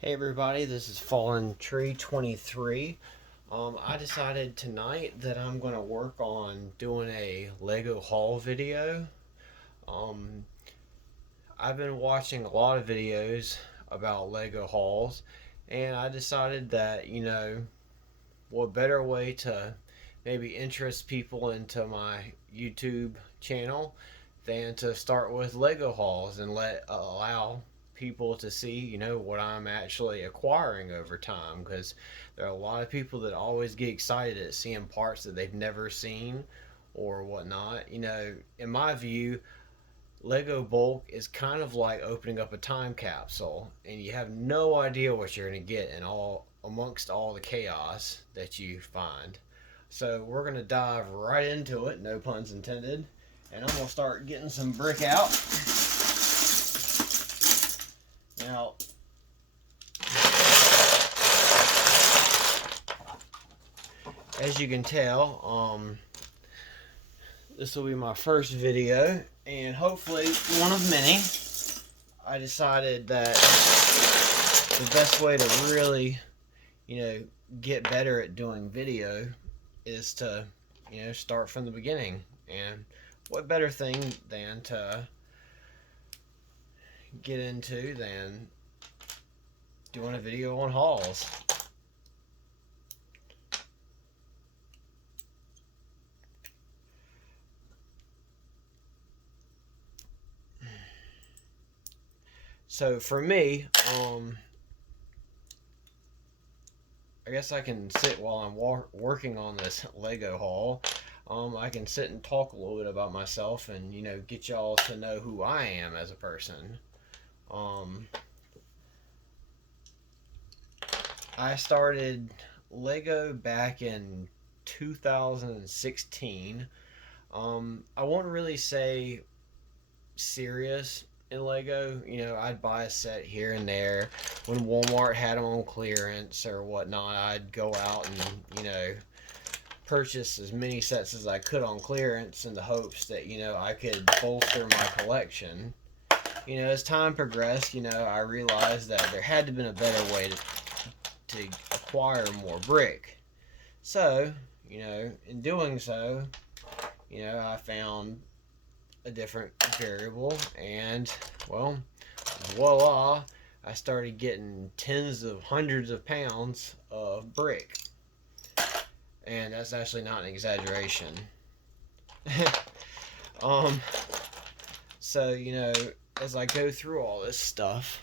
Hey everybody, this is Fallentree23. I decided tonight that I'm going to work on doing a Lego haul video. Um, I've been watching a lot of videos about Lego hauls, and I decided that, what better way to maybe interest people into my YouTube channel than to start with Lego hauls and allow people to see, what I'm actually acquiring over time, because there are a lot of people that always get excited at seeing parts that they've never seen or whatnot. In my view, Lego bulk is kind of like opening up a time capsule, and you have no idea what you're going to get in all amongst all the chaos that you find. So we're going to dive right into it, no puns intended, and I'm going to start getting some brick out. Now, as you can tell, this will be my first video, and hopefully one of many. I decided that the best way to really, get better at doing video is to, start from the beginning. And what better thing than to get into than doing a video on hauls. So for me, I guess I can sit while I'm working on this Lego haul. I can sit and talk a little bit about myself and, get y'all to know who I am as a person. I started Lego back in 2016. I won't really say serious in Lego. I'd buy a set here and there when Walmart had them on clearance or whatnot. I'd go out and purchase as many sets as I could on clearance in the hopes that I could bolster my collection. As time progressed, I realized that there had to have been a better way to acquire more brick. So, in doing so, I found a different variable, and well, voila, I started getting tens of hundreds of pounds of brick. And that's actually not an exaggeration. So, as I go through all this stuff,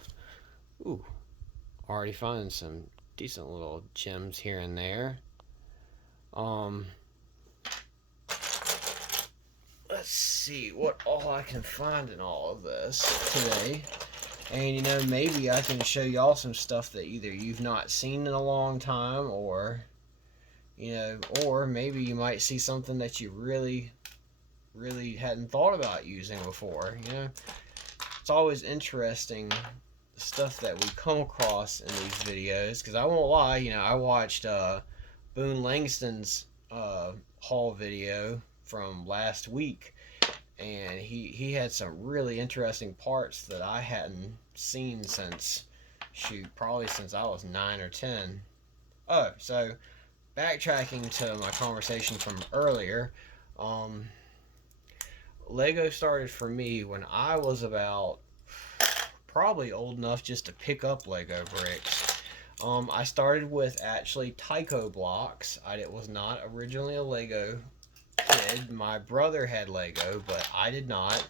already finding some decent little gems here and there. Let's see what all I can find in all of this today. And maybe I can show y'all some stuff that either you've not seen in a long time, or or maybe you might see something that you really hadn't thought about using before. It's always interesting the stuff that we come across in these videos, because I won't lie, I watched Boone Langston's haul video from last week, and he had some really interesting parts that I hadn't seen since, probably since I was 9 or 10. Oh, so backtracking to my conversation from earlier, Lego started for me when I was about probably old enough just to pick up Lego bricks. I started with actually Tyco blocks. I was not originally a Lego kid. My brother had Lego, but I did not.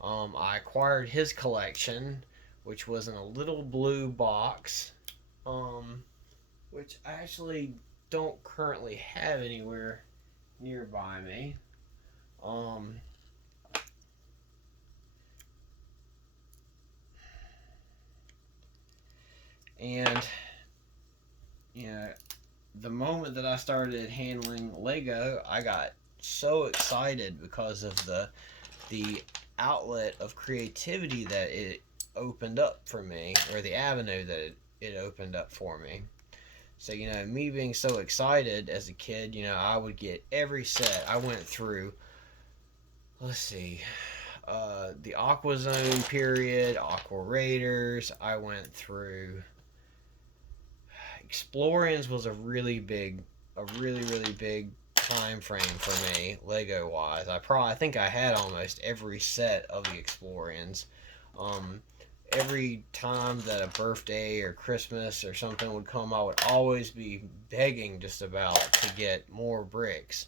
I acquired his collection, which was in a little blue box, which I actually don't currently have anywhere nearby me. And the moment that I started handling Lego, I got so excited because of the outlet of creativity that it opened up for me, or the avenue that it opened up for me. So, me being so excited as a kid, I would get every set. I went through, let's see, the Aqua Zone period, Aqua Raiders. I went through Explorians was a really big time frame for me, Lego wise. I think I had almost every set of the Explorians. Um, every time that a birthday or Christmas or something would come, I would always be begging just about to get more bricks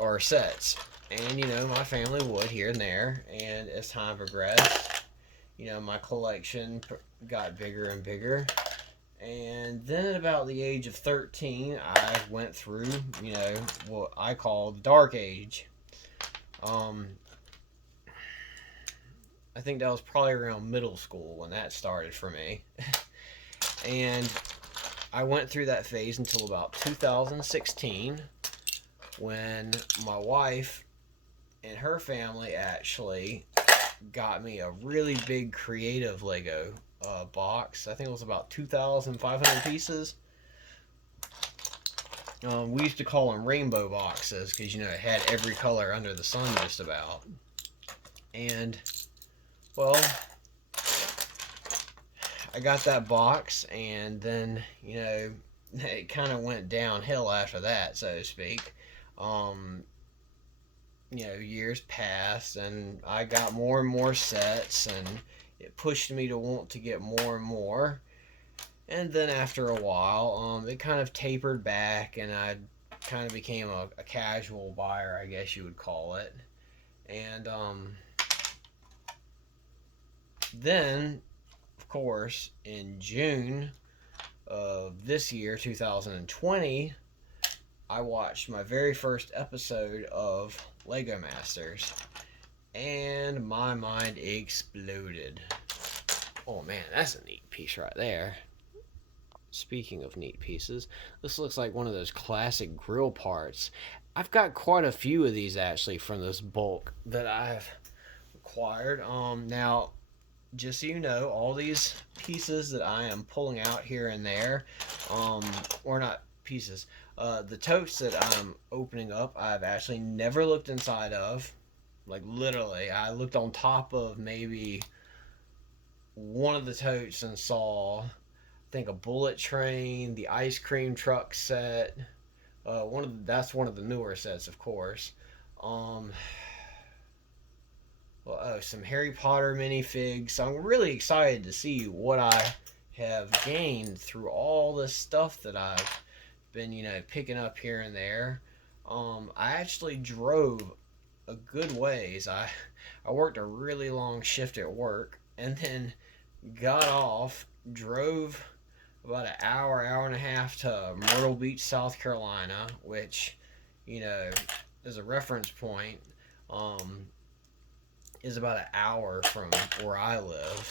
or sets. And my family would here and there. And as time progressed, my collection got bigger and bigger. And then at about the age of 13, I went through, what I call the dark age. Um, I think that was probably around middle school when that started for me. And I went through that phase until about 2016 when my wife and her family actually got me a really big creative Lego box. I think it was about 2,500 pieces. We used to call them rainbow boxes because it had every color under the sun just about. And well, I got that box, and then it kind of went downhill after that, so to speak. Years passed, and I got more and more sets, and it pushed me to want to get more and more. And then after a while, it kind of tapered back, and I kind of became a casual buyer, I guess you would call it. And then, of course, in June of this year, 2020, I watched my very first episode of Lego Masters, and my mind exploded. Oh man, that's a neat piece right there. Speaking of neat pieces, this looks like one of those classic grill parts. I've got quite a few of these actually from this bulk that I've acquired. Now, just so you know, all these pieces that I am pulling out here and there, or not pieces, the totes that I'm opening up, I've actually never looked inside of. Like literally, I looked on top of maybe one of the totes and saw, I think, a bullet train, the ice cream truck set. That's one of the newer sets, of course. Some Harry Potter minifigs. So I'm really excited to see what I have gained through all this stuff that I've been, picking up here and there. I actually drove a good ways. I worked a really long shift at work, and then got off, drove about an hour and a half to Myrtle Beach, South Carolina, which, as a reference point, is about an hour from where I live.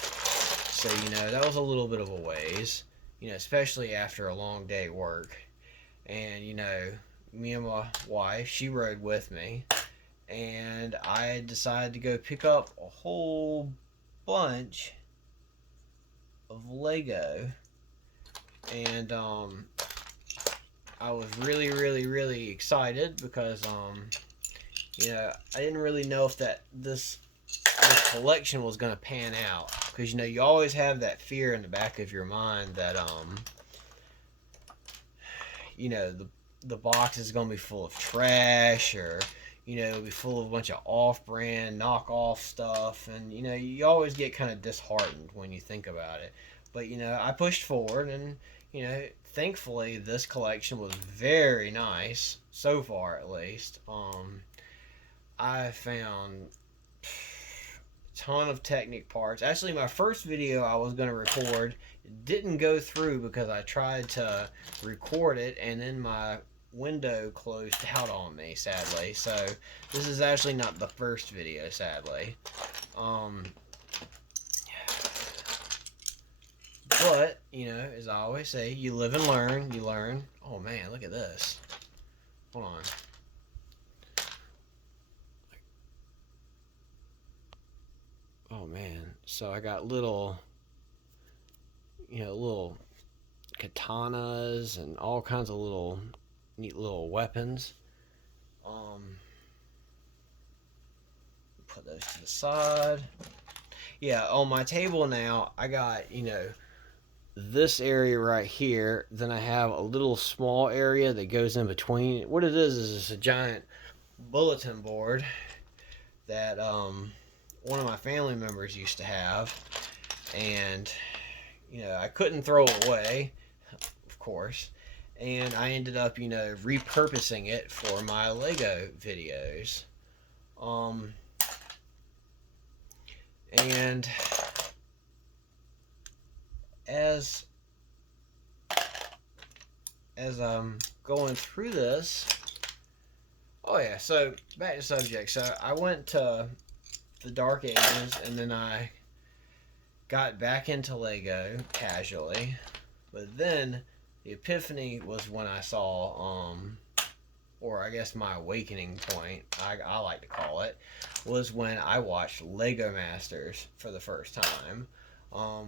So, that was a little bit of a ways, especially after a long day at work. And, me and my wife, she rode with me, and I decided to go pick up a whole bunch of Lego. And I was really excited because I didn't really know if this collection was gonna pan out, because you always have that fear in the back of your mind that the box is gonna be full of trash, or it'll be full of a bunch of off-brand knockoff stuff, and you always get kind of disheartened when you think about it. But I pushed forward, and thankfully this collection was very nice so far, at least. I found a ton of Technic parts. Actually, my first video I was going to record didn't go through because I tried to record it and then my window closed out on me, sadly. So this is actually not the first video, sadly. But, as I always say, you live and learn. You learn. Oh man, look at this. Hold on. Oh man, so I got little katanas and all kinds of little neat little weapons. Put those to the side. Yeah, on my table now, I got, this area right here. Then I have a little small area that goes in between. What it is a giant bulletin board that one of my family members used to have, and I couldn't throw it away, of course, and I ended up repurposing it for my Lego videos. Um, and as I'm going through this, oh yeah, so back to subject. So I went to the Dark Ages, and then I got back into Lego casually. But then the epiphany was when I saw, or I guess my awakening point, I like to call it, was when I watched Lego Masters for the first time.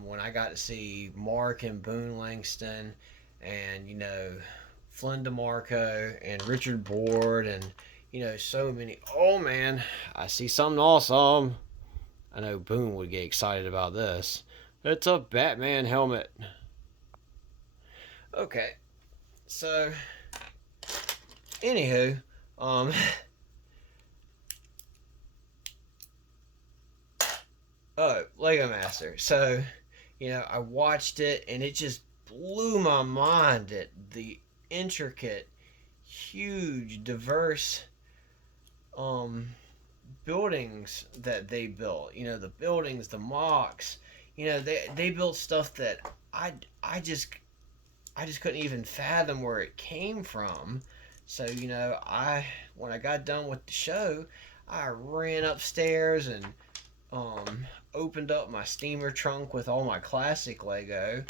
When I got to see Mark and Boone Langston, and Flynn DeMarco and Richard Board, and so many. Oh man, I see something awesome. I know Boone would get excited about this. It's a Batman helmet. Okay, so anywho, oh, Lego Master. So, I watched it, and it just blew my mind at the intricate, huge, diverse um buildings that they built. The buildings, the MOCs. They built stuff that I I just I just couldn't even fathom where it came from. So, when I got done with the show, I ran upstairs and opened up my steamer trunk with all my classic Lego,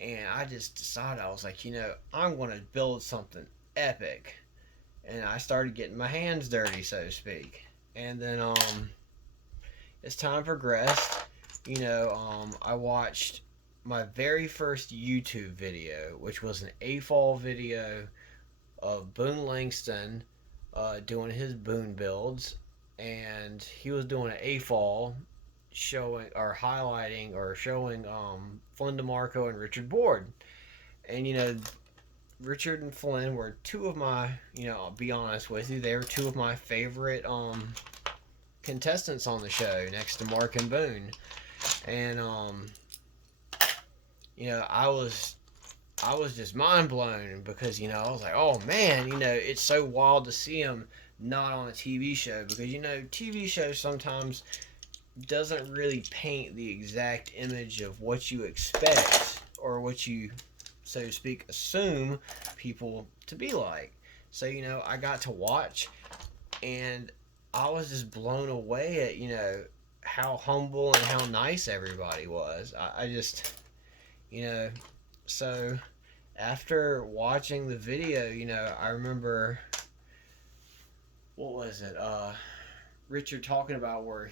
and I just decided, I was like, I'm going to build something epic. And I started getting my hands dirty, so to speak. And then as time progressed, I watched my very first YouTube video, which was an AFOL video of Boone Langston doing his Boone builds, and he was doing an AFOL showing or highlighting or showing Flynn DeMarco and Richard Board. And Richard and Flynn were two of my, I'll be honest with you, they were two of my favorite contestants on the show, next to Mark and Boone. And I was just mind blown because I was like, oh man, it's so wild to see him not on a TV show, because TV shows sometimes doesn't really paint the exact image of what you expect or what you, so to speak, assume people to be like. So I got to watch, and I was just blown away at how humble and how nice everybody was. I just so after watching the video, I remember, what was it? Richard talking about where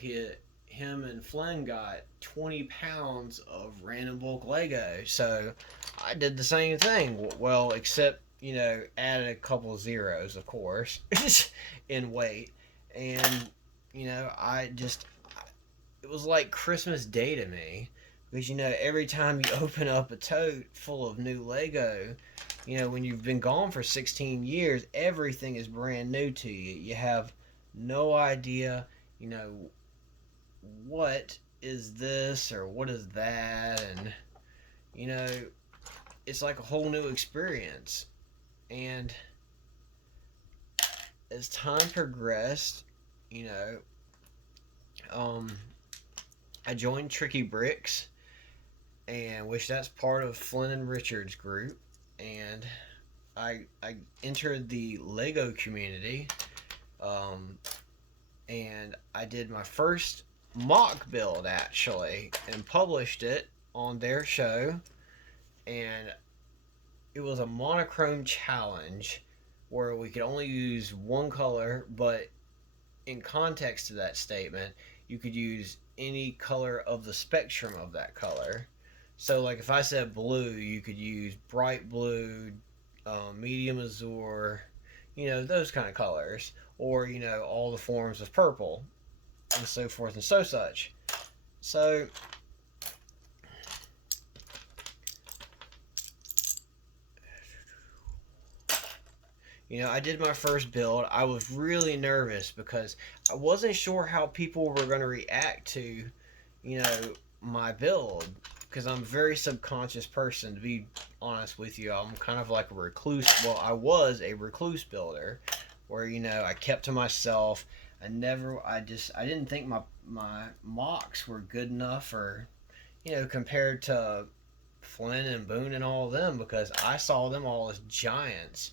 him and Flynn got 20 pounds of random bulk Lego. So I did the same thing. Well, except, added a couple of zeros, of course, in weight. And, it was like Christmas Day to me. Because, every time you open up a tote full of new Lego, when you've been gone for 16 years, everything is brand new to you. You have no idea, what is this or what is that. And, it's like a whole new experience. And as time progressed, I joined Tricky Bricks, and which that's part of Flynn and Richard's group, and I entered the Lego community, and I did my first mock build actually, and published it on their show, and it was a monochrome challenge where we could only use one color, but in context to that statement, you could use any color of the spectrum of that color. So, like, if I said blue, you could use bright blue, medium azure, those kind of colors. Or, all the forms of purple, and so forth and so such. So, You know, I did my first build. I was really nervous because I wasn't sure how people were going to react to, you know, my build. Because I'm a very subconscious person, to be honest with you. I'm kind of like a recluse. Well, I was a recluse builder where, you know, I kept to myself. I didn't think my MOCs were good enough, or, you know, compared to Flynn and Boone and all of them, because I saw them all as giants.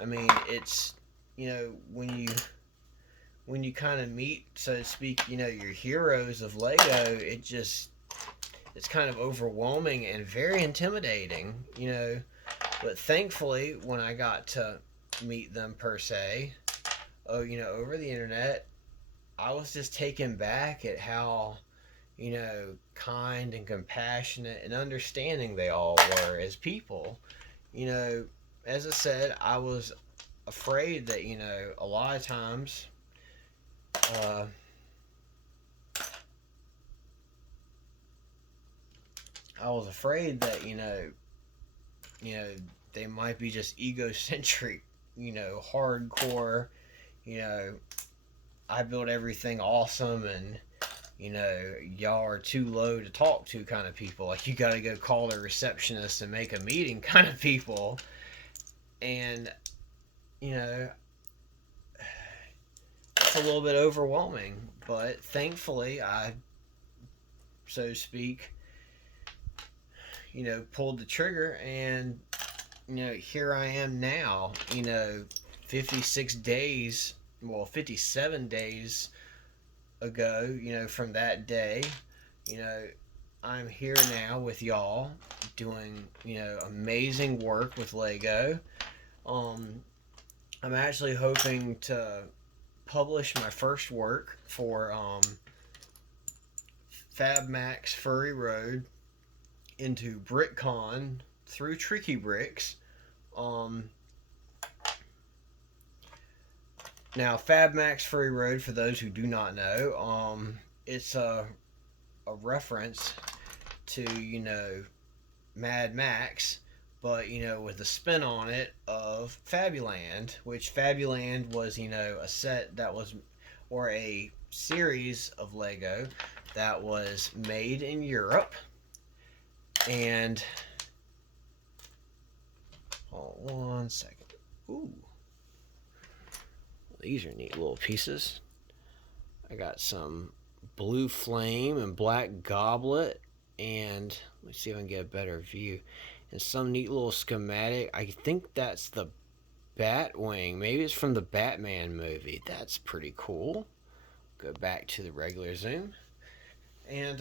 I mean, it's, you know, when you kind of meet, so to speak, you know, your heroes of Lego, it's kind of overwhelming and very intimidating, you know. But thankfully, when I got to meet them per se, oh, you know, over the internet, I was just taken back at how, you know, kind and compassionate and understanding they all were as people. You know, as I said, I was afraid that, you know, a lot of times, uh, I was afraid that, you know, they might be just egocentric, you know, hardcore, you know, I built everything awesome, and, you know, y'all are too low to talk to kind of people. Like, you gotta go call the receptionist and make a meeting kind of people. And, you know, it's a little bit overwhelming. But thankfully, I, so to speak, you know, pulled the trigger, and, you know, here I am now, you know, 56 days, well, 57 days ago, you know, from that day, you know, I'm here now with y'all doing, you know, amazing work with Lego. Um, I'm actually hoping to publish my first work for FabMax Furry Road into BrickCon through Tricky Bricks. Um, Now, FabMax Furry Road, for those who do not know, it's a reference to, you know, Mad Max, but, you know, with a spin on it of Fabuland, which Fabuland was, you know, a set that was, or a series of Lego that was made in Europe. And, hold on one second. Ooh. These are neat little pieces. I got some blue flame and black goblet, and let's see if I can get a better view. And some neat little schematic. I think that's the Batwing. Maybe it's from the Batman movie. That's pretty cool. Go back to the regular zoom. And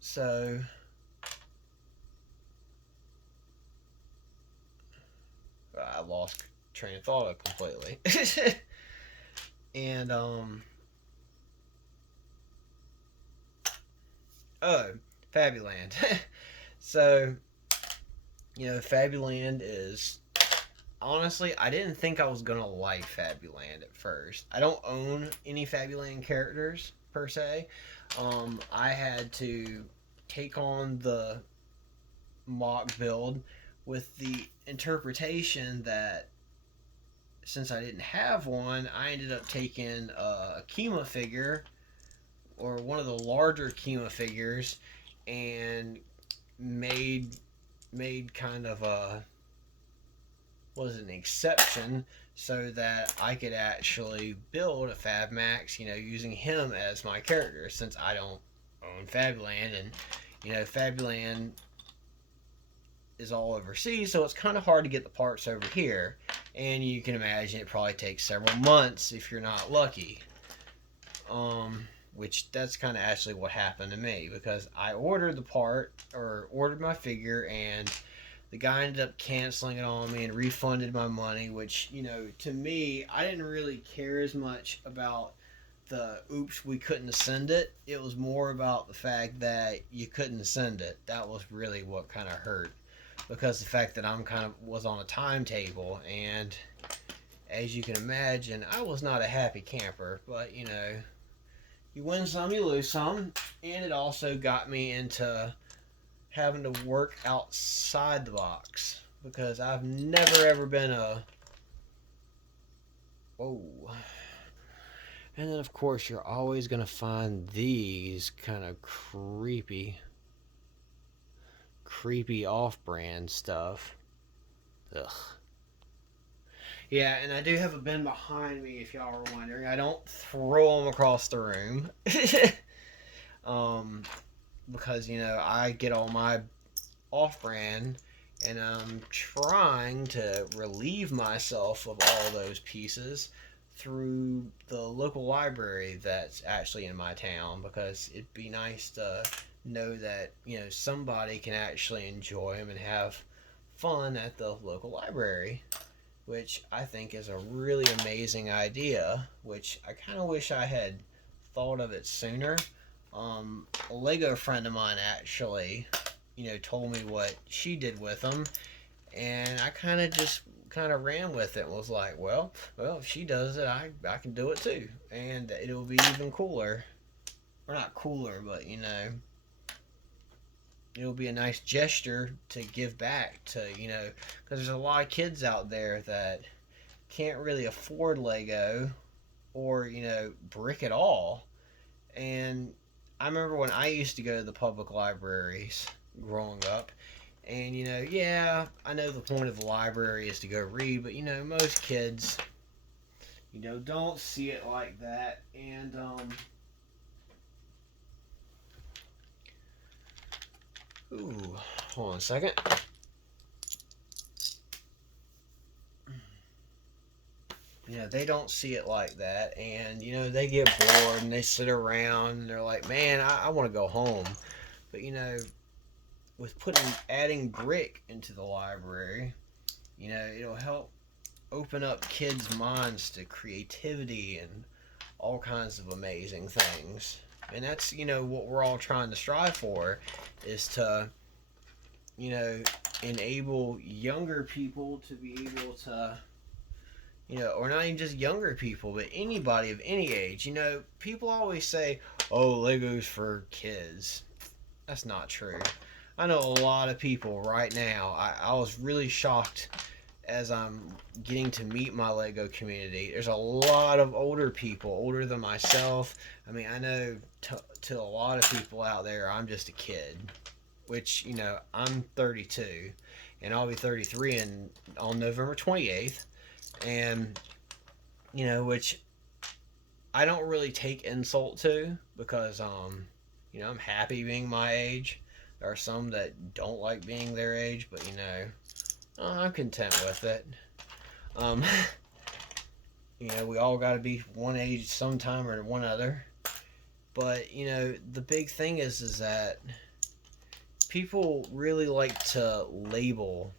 so I lost train of thought completely. And oh, Fabuland. So, you know, Fabuland is, honestly, I didn't think I was gonna like Fabuland at first. I don't own any Fabuland characters per se. I had to take on the mock build with the interpretation that since I didn't have one, I ended up taking a Kima figure, or one of the larger Kima figures, and made kind of a, was an exception, so that I could actually build a Fab Max, you know, using him as my character, since I don't own Fabuland, and, you know, Fabuland is all overseas, so it's kind of hard to get the parts over here, and you can imagine it probably takes several months if you're not lucky. Which that's kind of actually what happened to me, because I ordered the part, or ordered my figure, and the guy ended up canceling it on me and refunded my money, which, you know, to me, I didn't really care as much about the oops, we couldn't send it. It was more about the fact that you couldn't send it. That was really what kind of hurt, because the fact that I'm kind of was on a timetable, and as you can imagine, I was not a happy camper. But, you know, you win some, you lose some, and it also got me into having to work outside the box, because I've never ever been a... Whoa. And then, of course, you're always going to find these kind of creepy off-brand stuff. Ugh. Yeah, and I do have a bin behind me, if y'all are wondering. I don't throw them across the room. Because, you know, I get all my off-brand, and I'm trying to relieve myself of all those pieces through the local library that's actually in my town, because it'd be nice to know that, you know, somebody can actually enjoy them and have fun at the local library, which I think is a really amazing idea, which I kind of wish I had thought of it sooner. A Lego friend of mine actually, you know, told me what she did with them, and I kind of ran with it and was like, well, if she does it, I can do it too, and it'll be even cooler. Or not cooler, but, you know, it'll be a nice gesture to give back to, you know, because there's a lot of kids out there that can't really afford Lego or, you know, brick at all. And I remember when I used to go to the public libraries growing up, and, you know, yeah, I know the point of the library is to go read, but, you know, most kids, you know, don't see it like that. And, ooh, hold on a second. You know, they don't see it like that, and, you know, they get bored and they sit around and they're like, man, I want to go home. But, you know, with adding brick into the library, you know, it'll help open up kids' minds to creativity and all kinds of amazing things. And that's, you know, what we're all trying to strive for, is to, you know, enable younger people to be able to, you know, or not even just younger people, but anybody of any age. You know, people always say, oh, Lego's for kids. That's not true. I know a lot of people right now. I was really shocked as I'm getting to meet my Lego community. There's a lot of older people, older than myself. I mean, I know to a lot of people out there, I'm just a kid, which, you know, I'm 32, and I'll be 33 on November 28th. And, you know, which I don't really take insult to, because, you know, I'm happy being my age. There are some that don't like being their age, but, you know, I'm content with it. You know, we all got to be one age sometime or one other. But, you know, the big thing is that people really like to label,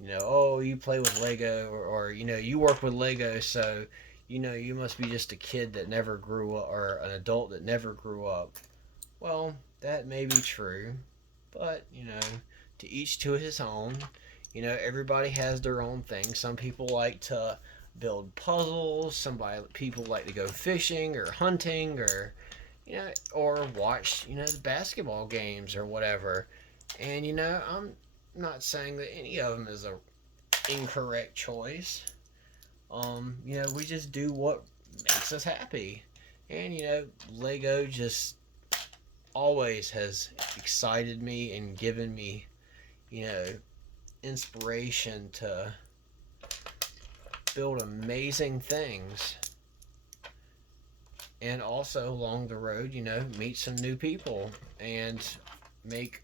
you know, oh, you play with Lego, or, you know, you work with Lego, so, you know, you must be just a kid that never grew up, or an adult that never grew up. Well, that may be true, but, you know, to each to his own. You know, everybody has their own thing. Some people like to build puzzles. People like to go fishing or hunting, or, you know, or watch, you know, the basketball games or whatever. And, you know, I'm not saying that any of them is a incorrect choice. You know, we just do what makes us happy. And, you know, Lego just always has excited me and given me, you know, inspiration to build amazing things. And also along the road, you know, meet some new people and make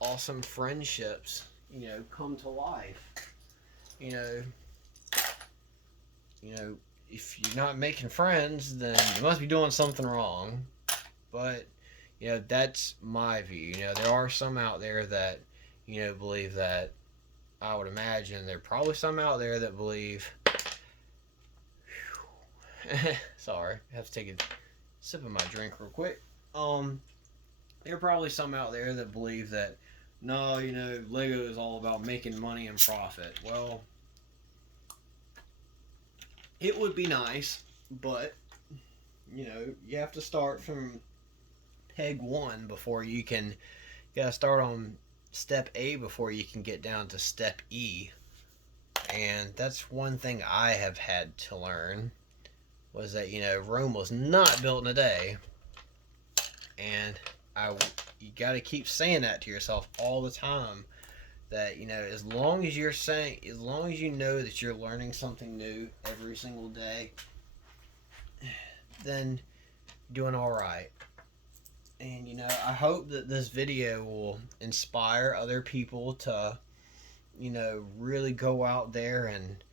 awesome friendships, you know, come to life. You know, if you're not making friends, then you must be doing something wrong. But, you know, that's my view. You know, there are some out there that, you know, believe that. I would imagine there are probably some out there that believe. Sorry, I have to take a sip of my drink real quick. There are probably some out there that believe that, no, you know, Lego is all about making money and profit. Well, it would be nice, but, you know, you have to start from peg one before you gotta start on step A before you can get down to step E. And that's one thing I have had to learn, was that, Rome was not built in a day. And you got to keep saying that to yourself all the time, that, as long as you know that you're learning something new every single day, then you're doing all right. And, I hope that this video will inspire other people to, really go out there and,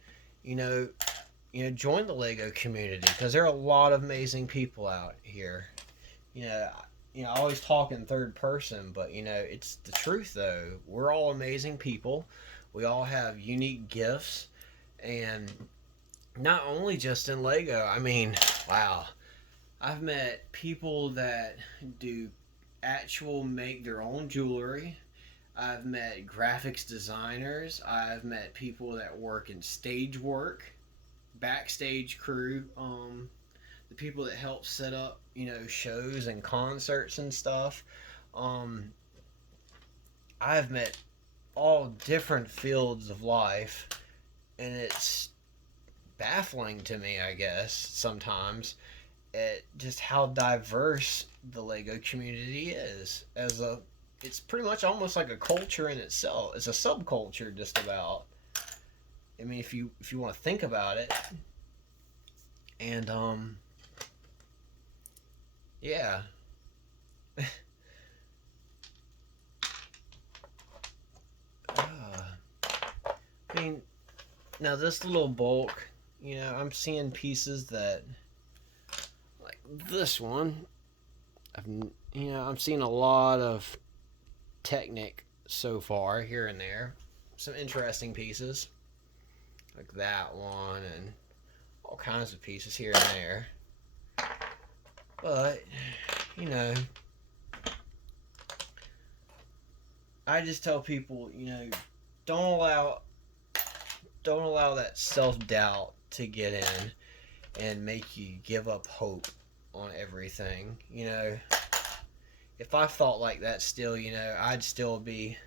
join the Lego community, because there are a lot of amazing people out here. I always talk in third person, but, it's the truth, though. We're all amazing people. We all have unique gifts, and not only just in Lego. I mean, wow. I've met people that do make their own jewelry. I've met graphics designers. I've met people that work in stage work, backstage crew, the people that help set up, shows and concerts and stuff. I've met all different fields of life, and it's baffling to me, I guess, sometimes, at just how diverse the Lego community is. It's pretty much almost like a culture in itself. It's a subculture, just about. I mean, if you want to think about it. And yeah. I mean, now this little bulk, I'm seeing pieces that, like this one, I'm seeing a lot of Technic so far, here and there. Some interesting pieces, like that one, and all kinds of pieces here and there. But, I just tell people, don't allow that self-doubt to get in and make you give up hope on everything. If I thought like that still, I'd still be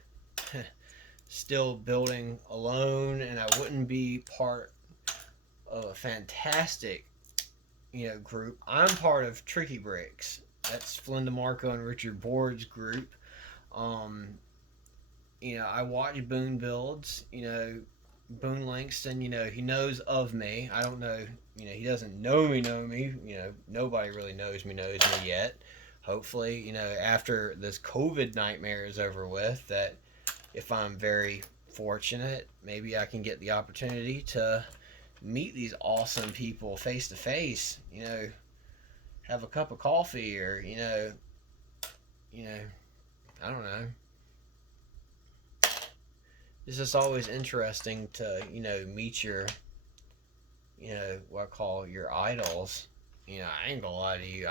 still building alone, and I wouldn't be part of a fantastic, group. I'm part of Tricky Bricks. That's Flynn DeMarco and Richard Board's group. I watch Boone builds. Boone Langston, he knows of me. I don't know, he doesn't know me. Nobody really knows me yet. Hopefully, after this COVID nightmare is over with, that if I'm very fortunate, maybe I can get the opportunity to meet these awesome people face to face, have a cup of coffee, or, I don't know. It's just always interesting to, meet your, what I call your idols. I ain't gonna lie to you.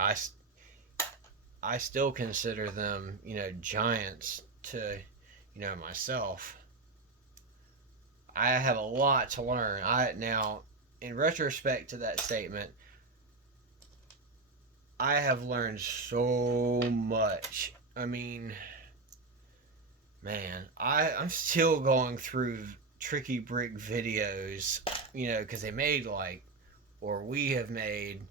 I still consider them, giants to, myself. I have a lot to learn. Now, in retrospect to that statement, I have learned so much. I mean, man, I'm still going through Tricky Brick videos, because they made or we have made,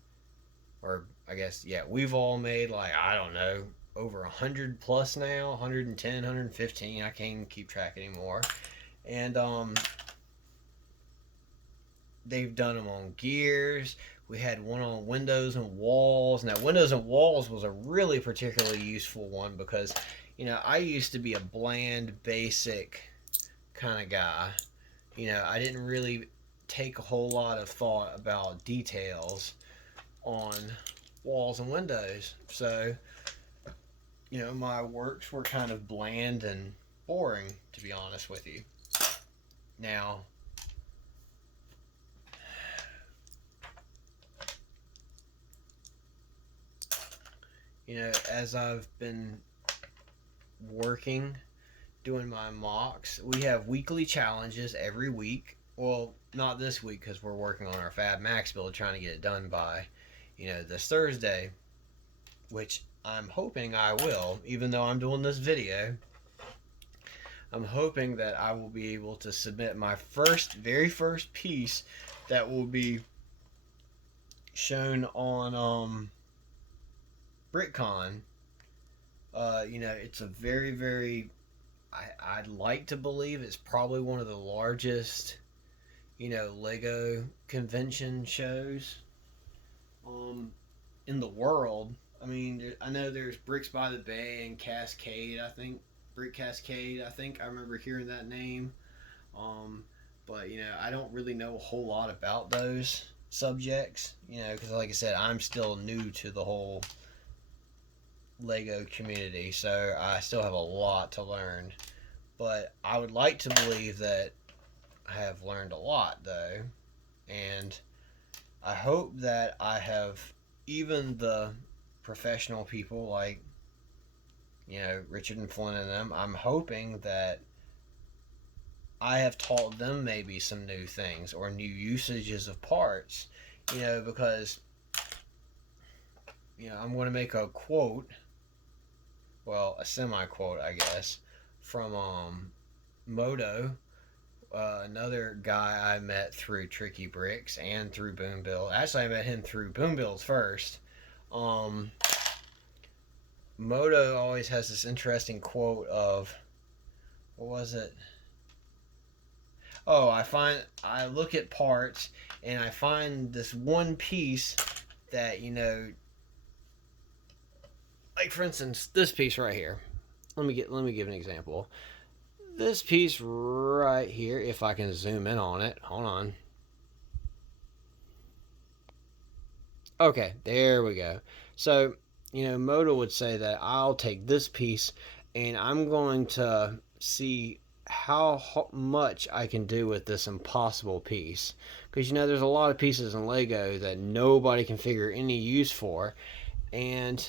or I guess, yeah, we've all made, I don't know, over 100 plus now, 110, 115, I can't even keep track anymore. And they've done them on gears. We had one on windows and walls. Now, windows and walls was a really particularly useful one, because, I used to be a bland, basic kind of guy. I didn't really take a whole lot of thought about details on walls and windows. So, my works were kind of bland and boring, to be honest with you. Now, as I've been working, doing my MOCs, we have weekly challenges every week. Well, not this week, because we're working on our Fab Max build, trying to get it done by, this Thursday, which I'm hoping I will, even though I'm doing this video. I'm hoping that I will be able to submit my very first piece that will be shown on BrickCon. It's a very I'd like to believe it's probably one of the largest, Lego convention shows in the world. I mean, I know there's Bricks by the Bay and Cascade. I think Brick Cascade. I think I remember hearing that name. Um, but I don't really know a whole lot about those subjects. Because like I said, I'm still new to the whole Lego community, so I still have a lot to learn. But I would like to believe that I have learned a lot, though, and I hope that I have even the professional people like Richard and Flynn and them. I'm hoping that I have taught them maybe some new things or new usages of parts, because I'm going to make a quote, well, a semi quote, I guess, from Moto, another guy I met through Tricky Bricks and through Boom Bill. Actually, I met him through Boom Bills first. Moto always has this interesting quote of, what was it? Oh, I look at parts and I find this one piece that, like for instance, this piece right here. Let me give an example. This piece right here, if I can zoom in on it. Hold on. Okay, there we go. So, Moto would say that I'll take this piece and I'm going to see how much I can do with this impossible piece. Because, there's a lot of pieces in Lego that nobody can figure any use for. And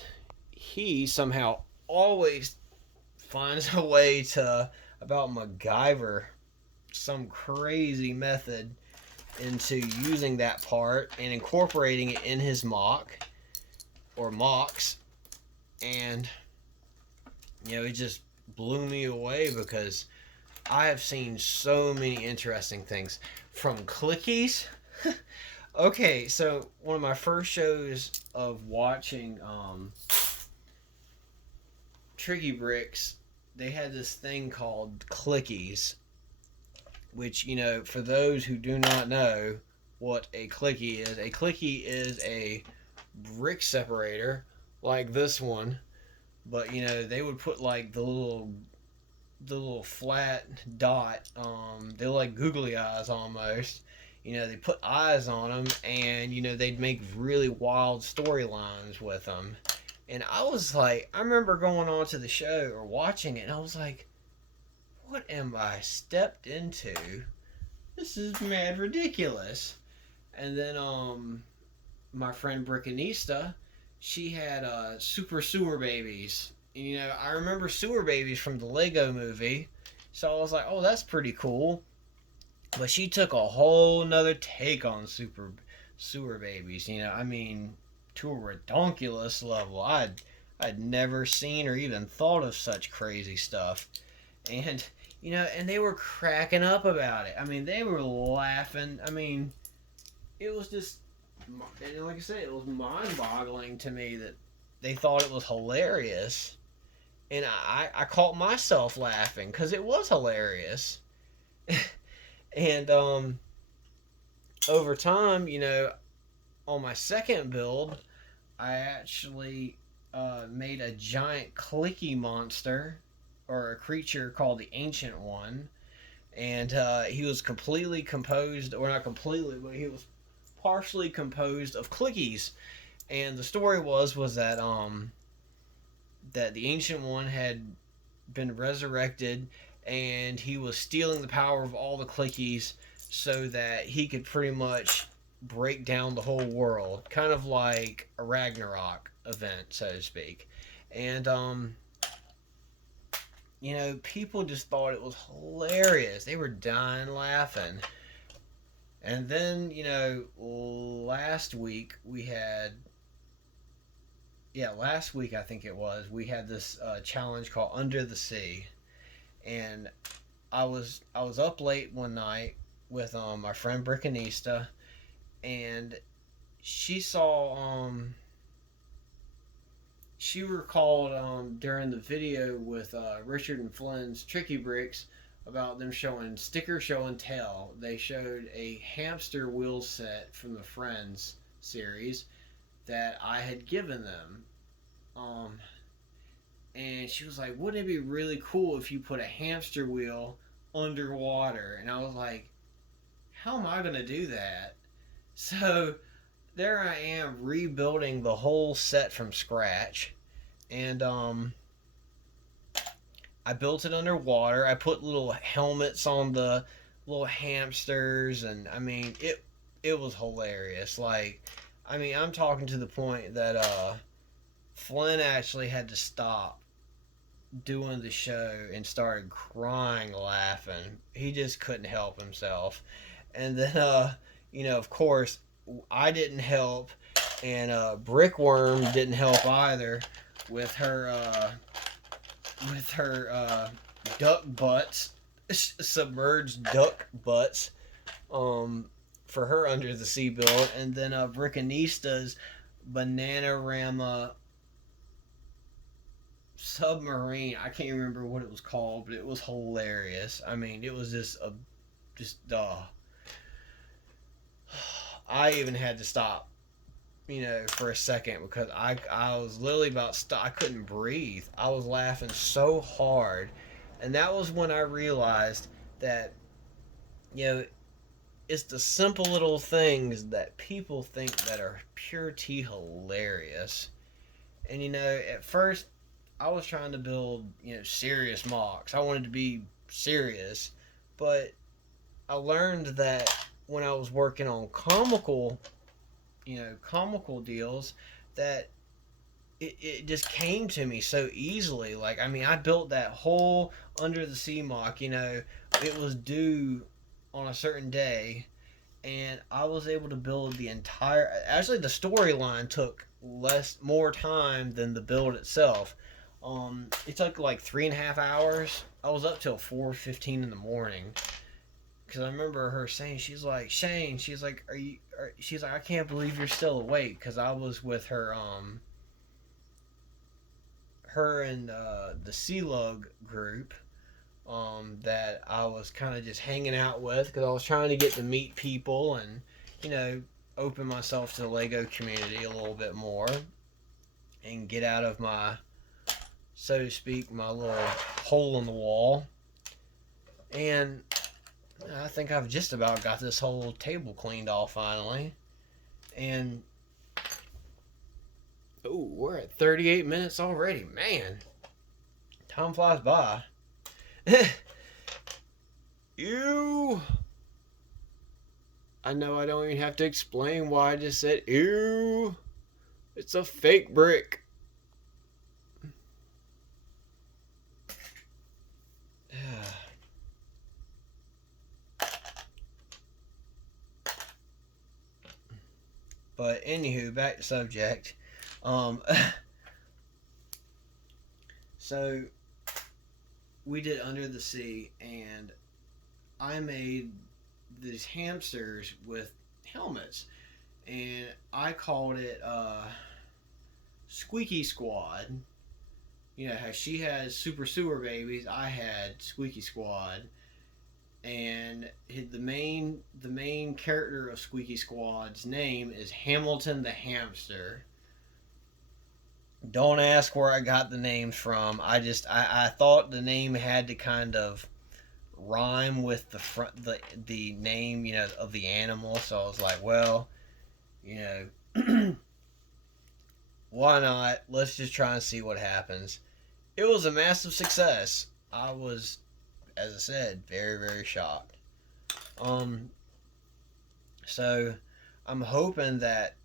he somehow always finds a way to about MacGyver some crazy method into using that part and incorporating it in his MOCs, and it just blew me away because I have seen so many interesting things from clickies. Okay, so one of my first shows of watching Tricky Bricks, they had this thing called clickies, which, for those who do not know what a clicky is a brick separator like this one, but they would put like the little flat dot, they're like googly eyes almost. They put eyes on them, and they'd make really wild storylines with them. And I remember going on to the show or watching it, and I was like, what am I stepped into? This is mad ridiculous. And then my friend Brickanista, she had Super Sewer Babies. And, I remember Sewer Babies from the Lego movie, so I was like, oh, that's pretty cool. But she took a whole nother take on Super Sewer Babies. I mean, to a redonkulous level. I'd never seen or even thought of such crazy stuff. And and they were cracking up about it. I mean, they were laughing. I mean, it was just, and like I said, it was mind-boggling to me that they thought it was hilarious. And I caught myself laughing because it was hilarious. And over time, on my second build, I actually made a giant clicky monster, or a creature called the Ancient One. And he was completely composed, or not completely, but he was partially composed of clickies. And the story was that that the Ancient One had been resurrected, and he was stealing the power of all the clickies so that he could pretty much break down the whole world, kind of like a Ragnarok event, so to speak. And people just thought it was hilarious. They were dying laughing. And then, last week I think it was, we had this challenge called Under the Sea. and I was up late one night with my friend Brickanista, and she saw she recalled during the video with Richard and Flynn's Tricky Bricks about them showing sticker show and tell. They showed a hamster wheel set from the Friends series that I had given them. Um, and she was like, "Wouldn't it be really cool if you put a hamster wheel underwater?" And I was like, "How am I gonna do that?" So there I am rebuilding the whole set from scratch, and I built it underwater. I put little helmets on the little hamsters, and I mean it was hilarious. Like, I mean, I'm talking to the point that Flynn actually had to stop doing the show and started crying laughing. He just couldn't help himself. And then of course I didn't help, and Brickworm didn't help either with her duck butts, submerged duck butts, for her under the sea build. And then Brickanista's Bananarama submarine. I can't remember what it was called, but it was hilarious. I mean, it was just I even had to stop, for a second, because I was literally about to stop. I couldn't breathe. I was laughing so hard, and that was when I realized that it's the simple little things that people think that are pure tea hilarious. And at first I was trying to build serious MOCs. I wanted to be serious, but I learned that when I was working on comical deals, that it just came to me so easily. Like, I mean, I built that whole Under the Sea MOC. It was due on a certain day, and I was able to build the entire. Actually, the storyline took more time than the build itself. It took like 3.5 hours. I was up till 4:15 in the morning. Because I remember her saying, she's like, "Shane," she's like, she's like, "I can't believe you're still awake." Because I was with her, her and the Sea Lug group, that I was kind of just hanging out with, because I was trying to get to meet people and, open myself to the LEGO community a little bit more and get out of my, so to speak, my little hole in the wall. And I think I've just about got this whole table cleaned off finally. And we're at 38 minutes already. Man, time flies by. Ew. I know I don't even have to explain why I just said ew. It's a fake brick. But anywho, back to subject. So we did Under the Sea, and I made these hamsters with helmets, and I called it Squeaky Squad. How she has Super Sewer Babies, I had Squeaky Squad. And the main character of Squeaky Squad's name is Hamilton the Hamster. Don't ask where I got the names from. I thought the name had to kind of rhyme with the name of the animal. So I was like, well, why not? Let's just try and see what happens. It was a massive success. I was, as I said, very, very shocked. So I'm hoping that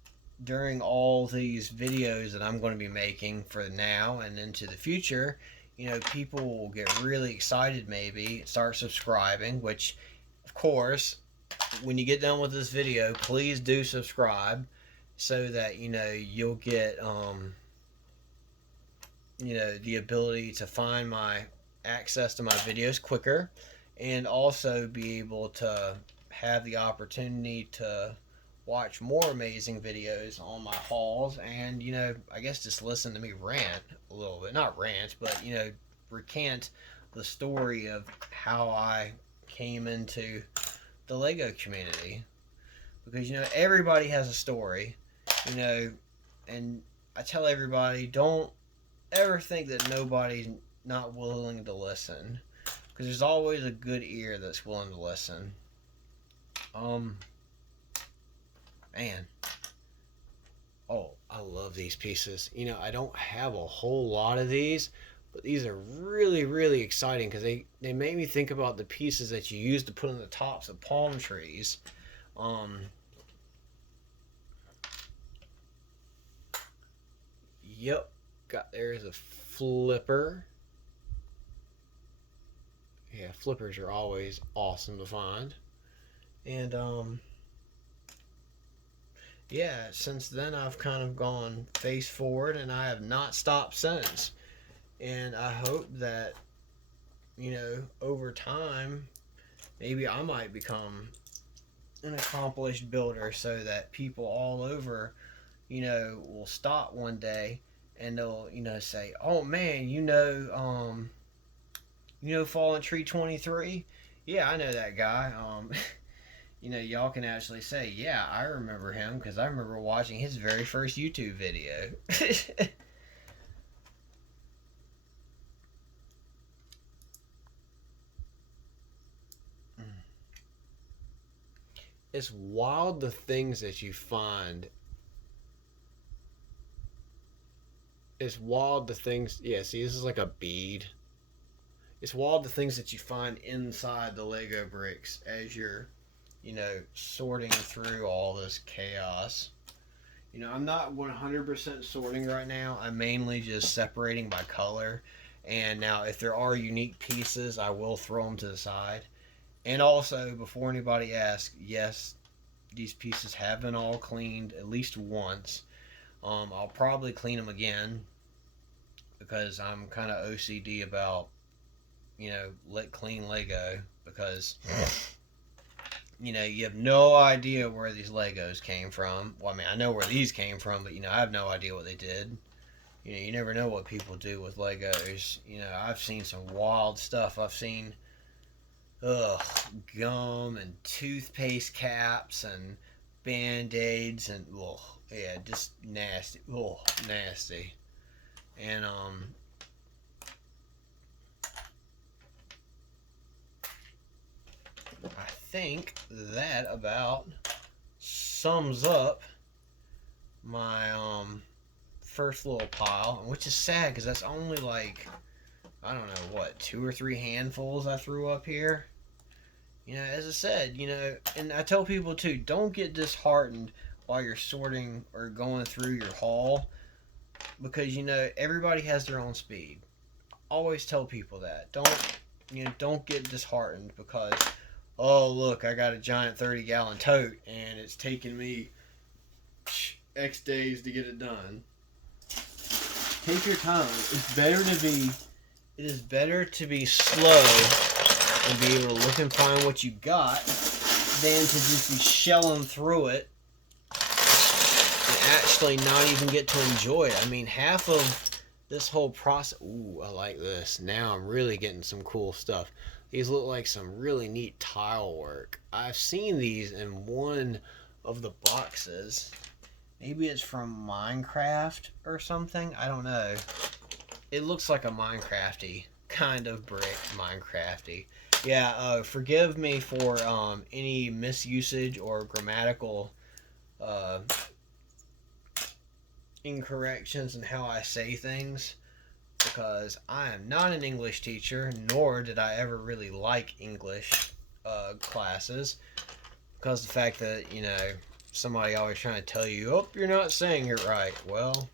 during all these videos that I'm going to be making for now and into the future, people will get really excited, maybe start subscribing, which, of course, when you get done with this video, please do subscribe so that, you'll get, the ability to find my access to my videos quicker, and also be able to have the opportunity to watch more amazing videos on my hauls, and I guess just listen to me rant a little bit. Not rant, but recant the story of how I came into the Lego community. Because everybody has a story, and I tell everybody, don't ever think that nobody's not willing to listen, because there's always a good ear that's willing to listen. Man, oh, I love these pieces. I don't have a whole lot of these, but these are really, really exciting because they make me think about the pieces that you use to put on the tops of palm trees. Yep, there's a flipper. Yeah, flippers are always awesome to find. And yeah, since then I've kind of gone face forward, and I have not stopped since. And I hope that over time, maybe I might become an accomplished builder, so that people all over will stop one day and they'll say, "Oh man, Fallentree23? Yeah, I know that guy." Y'all can actually say, "Yeah, I remember him because I remember watching his very first YouTube video." It's wild the things that you find. It's wild the things. Yeah, see, this is like a bead. It's wild the things that you find inside the Lego bricks as you're, sorting through all this chaos. I'm not 100% sorting right now. I'm mainly just separating by color. And now, if there are unique pieces, I will throw them to the side. And also, before anybody asks, yes, these pieces have been all cleaned at least once. I'll probably clean them again because I'm kind of OCD about, clean Lego, because, you have no idea where these Legos came from. Well, I mean, I know where these came from, but, I have no idea what they did. You never know what people do with Legos. I've seen some wild stuff. I've seen gum and toothpaste caps and Band-Aids and yeah, just nasty. Nasty. And I think that about sums up my first little pile, which is sad because that's only like, I don't know what, 2 or 3 handfuls I threw up here. As I said, and I tell people too, don't get disheartened while you're sorting or going through your haul, because everybody has their own speed. Always tell people that. Don't get disheartened because, oh look, I got a giant 30-gallon tote and it's taken me X days to get it done. Take your time. It is better to be slow and be able to look and find what you got than to just be shelling through it and actually not even get to enjoy it. I mean, half of this whole process... Ooh, I like this. Now I'm really getting some cool stuff. These look like some really neat tile work. I've seen these in one of the boxes. Maybe it's from Minecraft or something. I don't know. It looks like a Minecrafty kind of brick. Minecrafty. Yeah, forgive me for any misusage or grammatical incorrections in how I say things, because I am not an English teacher, nor did I ever really like English classes, because the fact that, somebody always trying to tell you, oh, you're not saying it right. Well,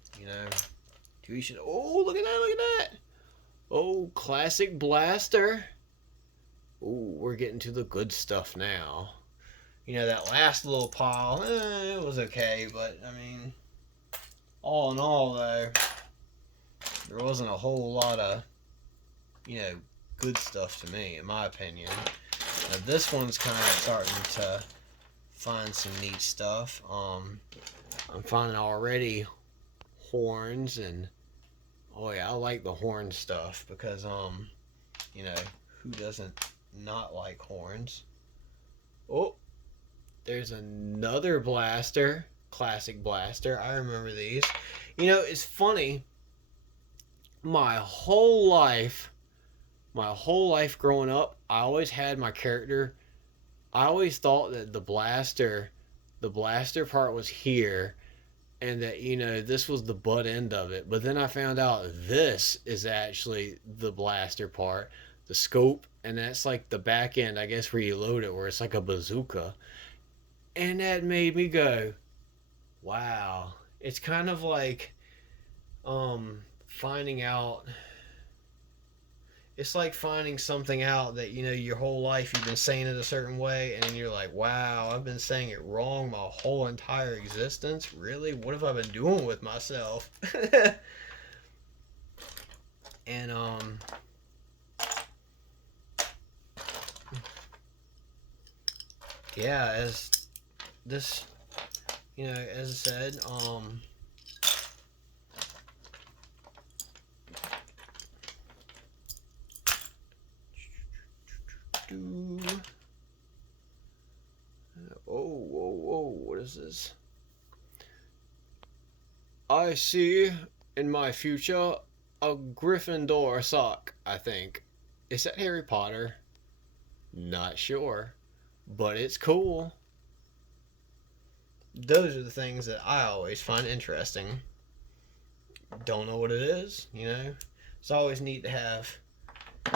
you should, oh, look at that. Oh, classic blaster. Ooh, we're getting to the good stuff now. That last little pile, it was okay, but, I mean, all in all, though, there wasn't a whole lot of, good stuff to me, in my opinion. Now, this one's kind of starting to find some neat stuff. I'm finding already horns, and oh yeah, I like the horn stuff because you know, who doesn't not like horns? Oh, there's another blaster, classic blaster. I remember these. You know, it's funny. My whole life growing up, I always had my character. I always thought that the blaster part was here, and that, you know, this was the butt end of it. But then I found out this is actually the blaster part, the scope, and that's like the back end, I guess, where you load it, where it's like a bazooka. And that made me go, wow. It's kind of like finding out, it's like finding something out that, you know, your whole life you've been saying it a certain way, and then you're like, wow, I've been saying it wrong my whole entire existence. Really? What have I been doing with myself? And yeah, as this, you know, as I said, whoa, what is this? I see in my future a Gryffindor sock, I think. Is that Harry Potter? Not sure, but it's cool. Those are the things that I always find interesting. Don't know what it is, you know? It's always neat to have,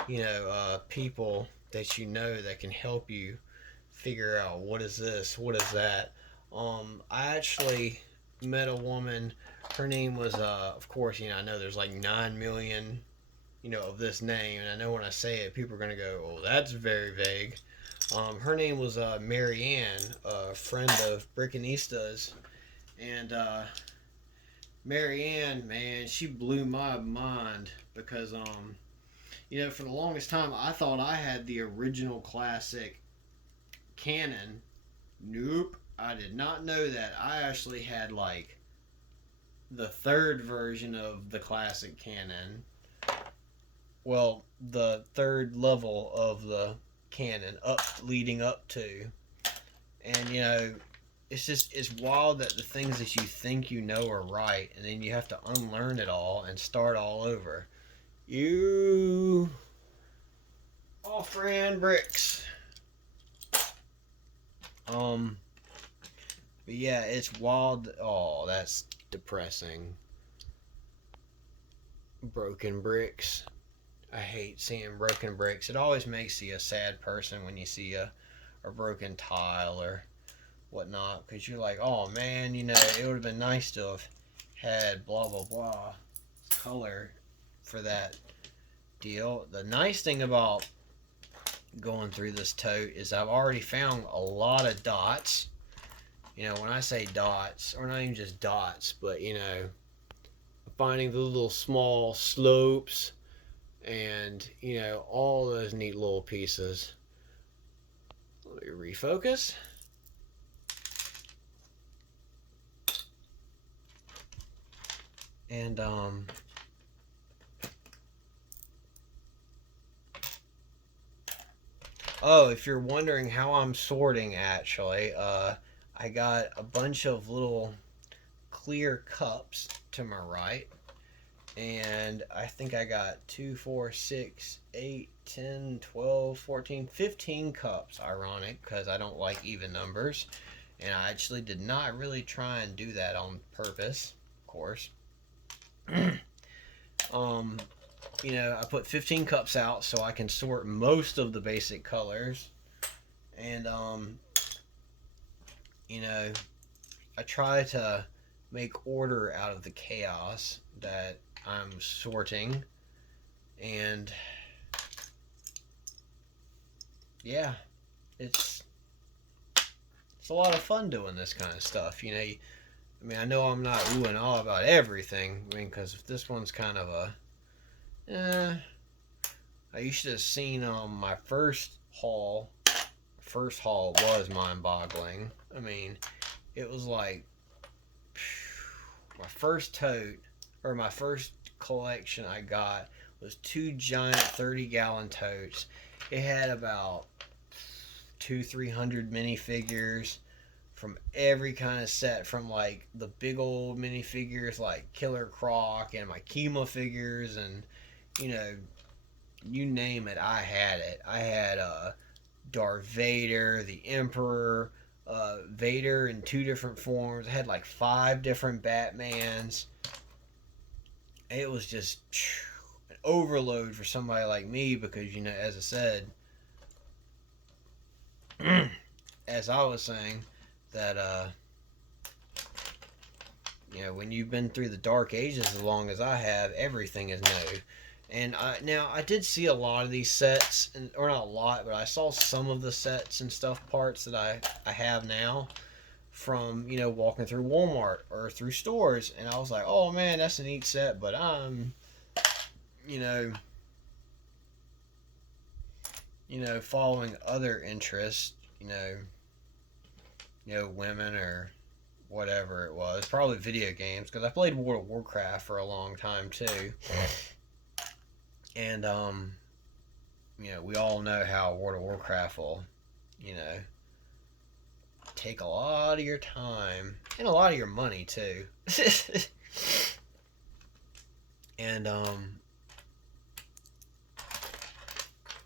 you know, people that you know that can help you figure out what is this, what is that. I actually met a woman. Her name was, of course, you know, I know there's like 9 million, you know, of this name, and I know when I say it, people are gonna go, "Oh, that's very vague." Her name was Mary Ann, a friend of Brickanista's, and Mary Ann, man, she blew my mind because, you know, for the longest time, I thought I had the original classic cannon. Nope, I did not know that. I actually had like the third version of the classic cannon. Well, the third level of the cannon up leading up to. And you know, it's wild that the things that you think you know are right, and then you have to unlearn it all and start all over. You off-brand bricks. But yeah, it's wild. Oh, that's depressing. Broken bricks. I hate seeing broken bricks. It always makes you a sad person when you see a broken tile or whatnot, because you're like, oh man, you know, it would have been nice to have had blah blah blah color for that deal. The nice thing about going through this tote is I've already found a lot of dots. You know, when I say dots, or not even just dots, but you know, finding the little small slopes and, you know, all those neat little pieces. Let me refocus. And oh, if you're wondering how I'm sorting, actually, I got a bunch of little clear cups to my right, and I think I got 2, 4, 6, 8, 10, 12, 14, 15 cups. Ironic, because I don't like even numbers, and I actually did not really try and do that on purpose, of course. You know, I put 15 cups out so I can sort most of the basic colors, and you know, I try to make order out of the chaos that I'm sorting. And yeah, it's a lot of fun doing this kind of stuff, you know. I mean, I know I'm not ooh and all about everything. I mean, because this one's kind of a You should have seen my first haul. First haul was mind-boggling. I mean, it was like my first tote, or my first collection I got was 2 giant 30-gallon totes. It had about 200-300 minifigures from every kind of set, from like the big old minifigures like Killer Croc and my Kima figures, and you know, you name it, I had it. I had Darth Vader, the Emperor, Vader in 2 different forms. I had like 5 different Batmans. It was just an overload for somebody like me because, you know, as I said, as I was saying, that, you know, when you've been through the dark ages as long as I have, everything is new. And now I did see a lot of these sets, or not a lot, but I saw some of the sets and stuff parts that I have now from, you know, walking through Walmart or through stores, and I was like, oh man, that's a neat set, but I'm, you know, following other interests, women or whatever it was, probably video games, because I played World of Warcraft for a long time too. And, we all know how World of Warcraft will, take a lot of your time and a lot of your money, too. And,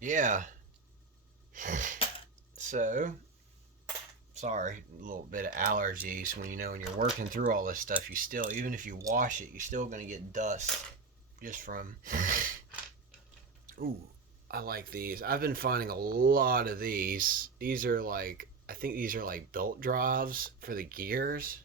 yeah. So, sorry, a little bit of allergies when, when you're working through all this stuff, you still, even if you wash it, you're still going to get dust just from... Ooh, I like these. I've been finding a lot of these. These are like, I think these are like belt drives for the gears.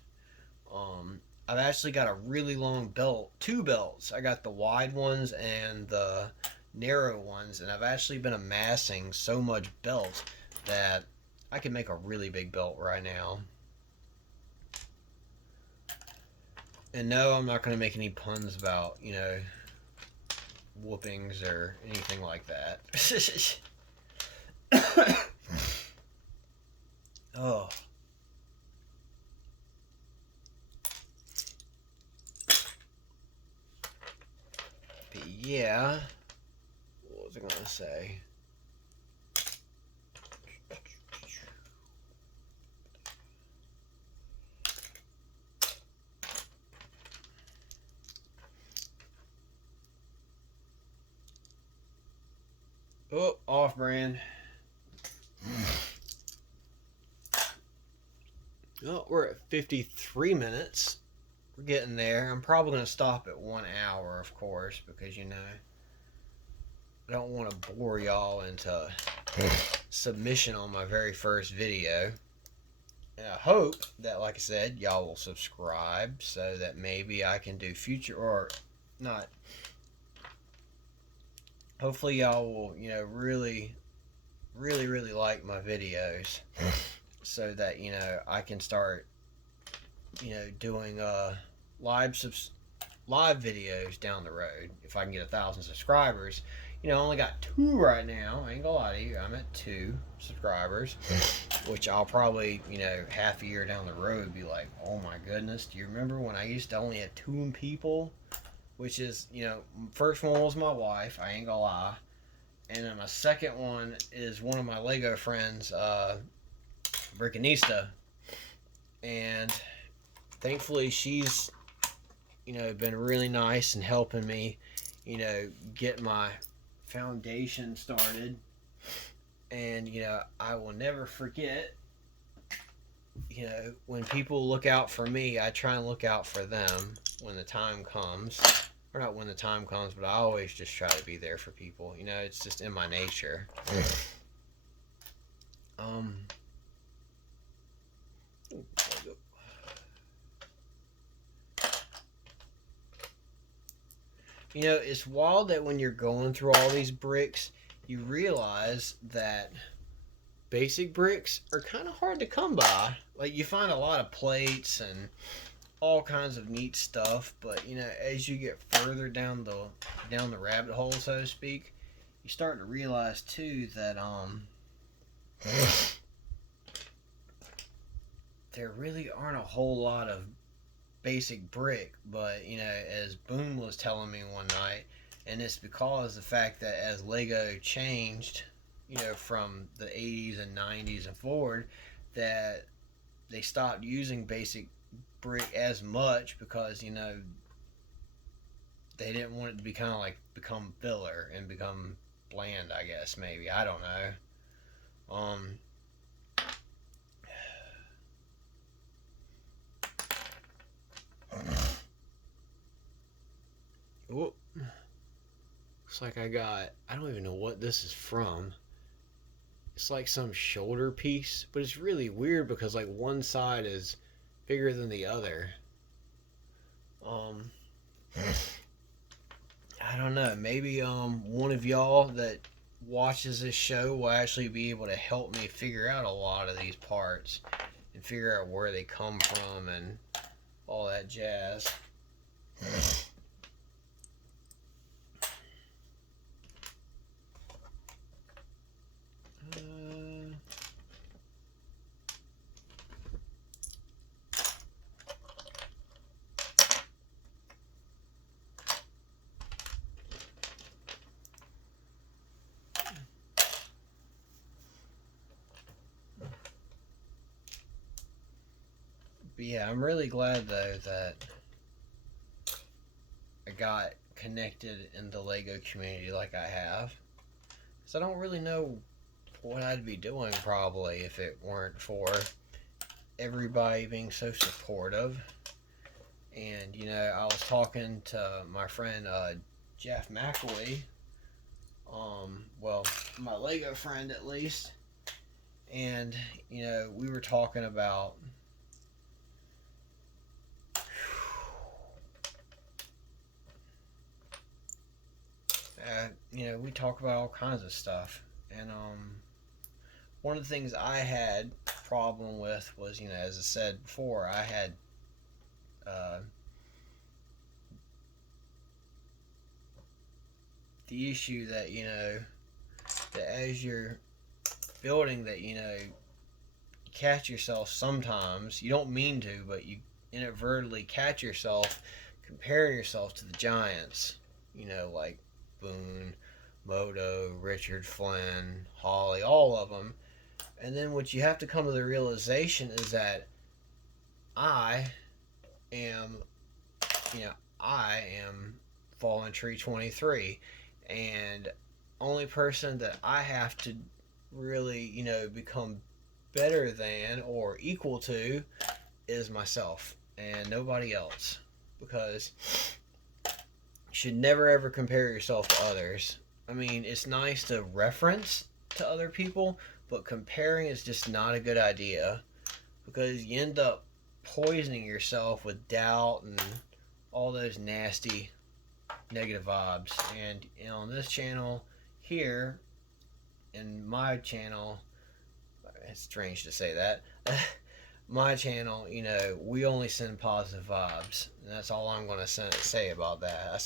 I've actually got a really long belt, 2 belts. I got the wide ones and the narrow ones, and I've actually been amassing so much belt that I can make a really big belt right now. And no, I'm not going to make any puns about, whoopings or anything like that. Oh. But yeah. What was I gonna say? Oh, off brand. Oh, we're at 53 minutes. We're getting there. I'm probably going to stop at 1 hour, of course, because, I don't want to bore y'all into submission on my very first video. And I hope that, like I said, y'all will subscribe so that maybe I can do future, or not. Hopefully y'all will, really, really, really like my videos so that, I can start, doing live videos down the road. If I can get 1,000 subscribers. I only got 2 right now. I ain't gonna lie to you. I'm at 2 subscribers, which I'll probably, half a year down the road be like, oh my goodness, do you remember when I used to only have 2 people? Which is, first one was my wife, I ain't gonna lie. And then my second one is one of my Lego friends, Brickanista. And thankfully she's, been really nice and helping me, get my foundation started. And, I will never forget, when people look out for me, I try and look out for them when the time comes. Or not when the time comes, but I always just try to be there for people. It's just in my nature. It's wild that when you're going through all these bricks, you realize that basic bricks are kind of hard to come by. Like, you find a lot of plates and all kinds of neat stuff, but as you get further down the rabbit hole, so to speak, you start to realize too that there really aren't a whole lot of basic brick, but as Boone was telling me one night, and it's because of the fact that as Lego changed, from the 80s and 90s and forward, that they stopped using basic brick as much because they didn't want it to be kind of like become filler and become bland. I guess maybe I don't know. Whoop. Looks like I don't even know what this is from. It's like some shoulder piece, but it's really weird because like one side is bigger than the other. I don't know. Maybe one of y'all that watches this show will actually be able to help me figure out a lot of these parts and figure out where they come from and all that jazz. But yeah, I'm really glad though that I got connected in the Lego community like I have. Because I don't really know what I'd be doing probably if it weren't for everybody being so supportive. And I was talking to my friend Jeff McElwee, well, my Lego friend at least, and we were talking about we talk about all kinds of stuff, and one of the things I had problem with was, as I said before, I had the issue that that as you're building that you catch yourself sometimes, you don't mean to, but you inadvertently catch yourself comparing yourself to the giants, like Boone, Moto, Richard, Flynn, Holly, all of them. And then what you have to come to the realization is that I am, I am Fallentree23, and only person that I have to really, become better than or equal to is myself and nobody else, because you should never ever compare yourself to others. I mean, it's nice to reference to other people, but comparing is just not a good idea because you end up poisoning yourself with doubt and all those nasty negative vibes. And on this channel here, in my channel, it's strange to say that, my channel, we only send positive vibes, and that's all I'm going to say about that. I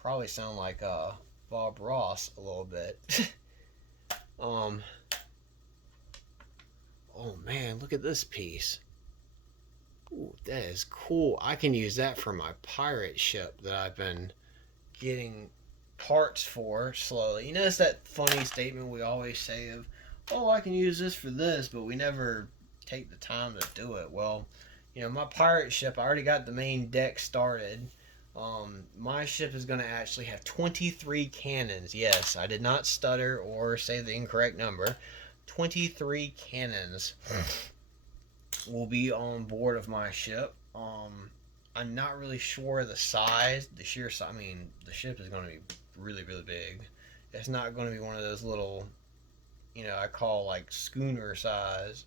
probably sound like Bob Ross a little bit. Oh man, look at this piece. Ooh, that is cool. I can use that for my pirate ship that I've been getting parts for slowly. It's that funny statement we always say of, oh, I can use this for this, but we never take the time to do it. Well, my pirate ship, I already got the main deck started. My ship is going to actually have 23 cannons. Yes, I did not stutter or say the incorrect number. 23 cannons will be on board of my ship. I'm not really sure the size, the sheer size. I mean, the ship is going to be really, really big. It's not going to be one of those little, I call like schooner size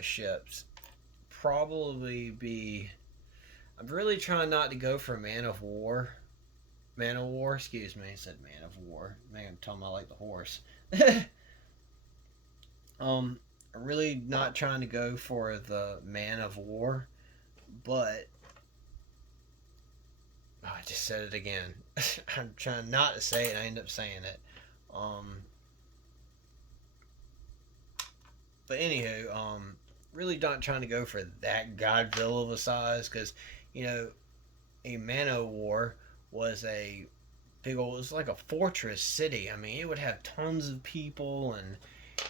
ships. Probably be. I'm really trying not to go for Man of War. Man of War, excuse me. I said Man of War. Man, I'm talking about like the horse. I'm really not trying to go for the Man of War, but Oh, I just said it again. I'm trying not to say it, I end up saying it. But anywho, really not trying to go for that Godzilla of a size, because, you know, a Man-O-War was a big old, it was like a fortress city. I mean, it would have tons of people, and,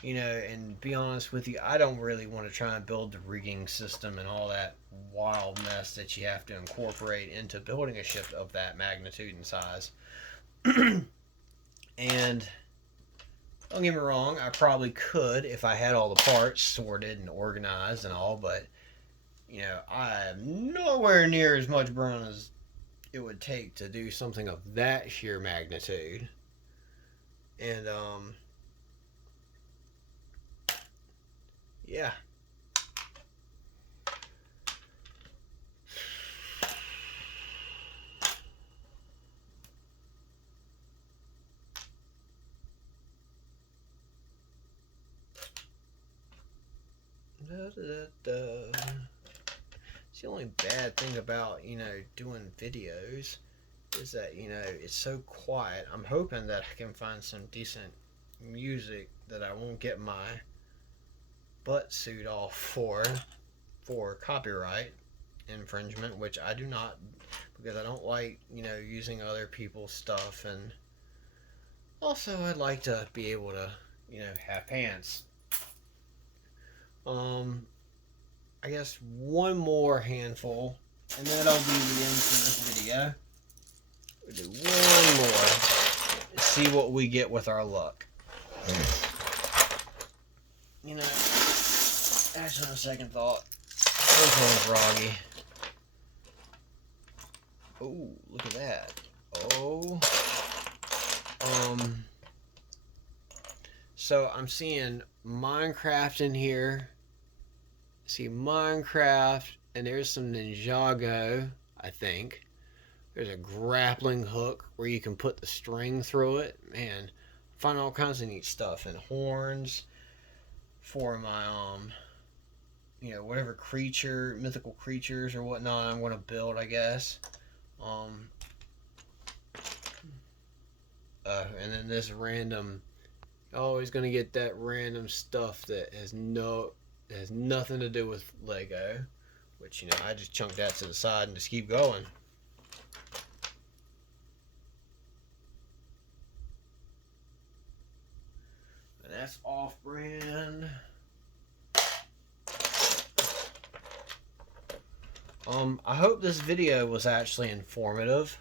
you know, and be honest with you, I don't really want to try and build the rigging system and all that wild mess that you have to incorporate into building a ship of that magnitude and size. And don't get me wrong, I probably could if I had all the parts sorted and organized and all, but, you know, I am nowhere near as much brawn as it would take to do something of that sheer magnitude. And, yeah. Da, da, da. It's the only bad thing about, you know, doing videos is that, you know, it's so quiet. I'm hoping that I can find some decent music that I won't get my butt sued off for copyright infringement, which I do not, because I don't like, you know, using other people's stuff. And also I'd like to be able to, you know, have pants. I guess one more handful, and that'll be the end for this video. We'll do one more. See what we get with our luck. You know, actually, on a second thought, this one's groggy. Oh, look at that. Oh. So I'm seeing Minecraft in here. See Minecraft, and there's some Ninjago, I think. There's a grappling hook where you can put the string through it. Man, find all kinds of neat stuff. And horns for my, you know, whatever creature, mythical creatures or whatnot I'm going to build, I guess. And then this random, always going to get that random stuff that has nothing to do with Lego, which, you know, I just chunk that to the side and just keep going. And that's off-brand. I hope this video was actually informative.